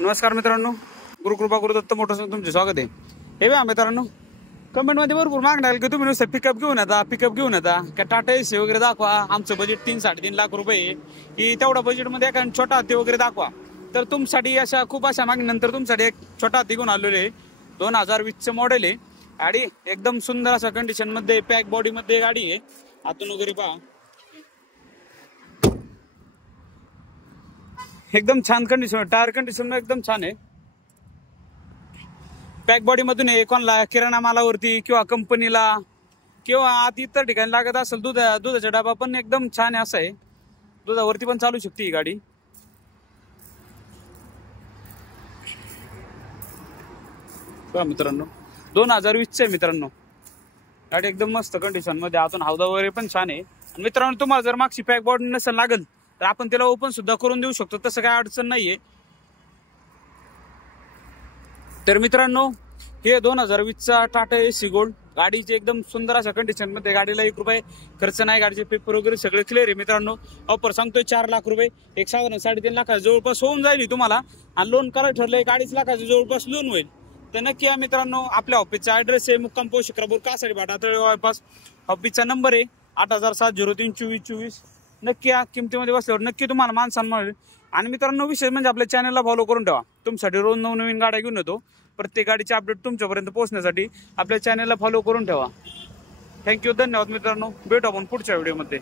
नमस्कार मित्रांनो, गुरुकृपा गुरुदत्त मोटर्स तुमचे स्वागत आहे। हे बघा मित्रांनो, कमेंट मध्ये भरपूर मागणार की तुम्ही नुसतं पिकअप घेऊन येता का टाटा एसी वगैरे दाखवा, आमचं बजेट 3-3.5 लाख रुपये आहे की तेवढा बजेट मध्ये एखादा छोटा हत्ती वगैरे दाखवा। तर तुमच्यासाठी अशा खूप अशा मागणीनंतर तुमच्यासाठी एक छोटा हत्ती घेऊन आलेलो आहे। 2020 मॉडेल आहे गाडी, एकदम सुंदर अशा कंडिशन मध्ये, पॅक बॉडी मध्ये गाडी आहे। आतून वगैरे पहा, एकदम छान कंडिशन, टायर कंडिशन एकदम छान आहे। पॅक बॉडी मधून आहे, कोणाला किराणा मालावरती किंवा कंपनीला किंवा आत इतर ठिकाणी लागत असेल दुधाचा डबा पण एकदम छान आहे, असं आहे। दुधावरती पण चालू शकते ही गाडी। मित्रांनो 2020 आहे मित्रांनो, गाडी एकदम मस्त कंडिशन मध्ये, आतून हौदा वगैरे पण छान आहे। आणि मित्रांनो, तुम्हाला जर मागची पॅक बॉडी नसेल लागल तर आपण त्याला ओपन सुद्धा करून देऊ शकतो, तसं काय अडचण नाहीये। तर मित्रांनो, हे 2020चा टाटा एसी गोल्ड गाडीची एकदम सुंदर अशा कंडिशन मध्ये, गाडीला 1 रुपये खर्च नाही, गाडीचे पेपर वगैरे सगळे क्लिअर आहे मित्रांनो। ऑफर सांगतोय 4 लाख रुपये, एक साधारण 3.5 लाखाच्या जवळपास होऊन जाईल तुम्हाला। आणि लोन करायचं ठरलंय 2.5 लाखाच्या जवळपास लोन होईल। तर नक्की या मित्रांनो, आपल्या ऑफिसचा ऍड्रेस आहे मुक्काम पोस्ट शिक्रापूर कासाडी भाटा जवळपास। ऑफिसचा नंबर आहे 8007032424। नक्की या, किमतीमध्ये बसल्यावर नक्की तुम्हाला मान सन्मान मिळेल। आणि मित्रांनो, विशेष म्हणजे आपल्या चॅनलला फॉलो करून ठेवा, तुमच्यासाठी रोज नवनवीन गाड्या घेऊन येतो। प्रत्येक गाडीचे अपडेट तुमच्यापर्यंत पोहोचण्यासाठी आपल्या चॅनलला फॉलो करून ठेवा। थँक्यू, धन्यवाद मित्रांनो, भेटू आपण पुढच्या व्हिडिओमध्ये।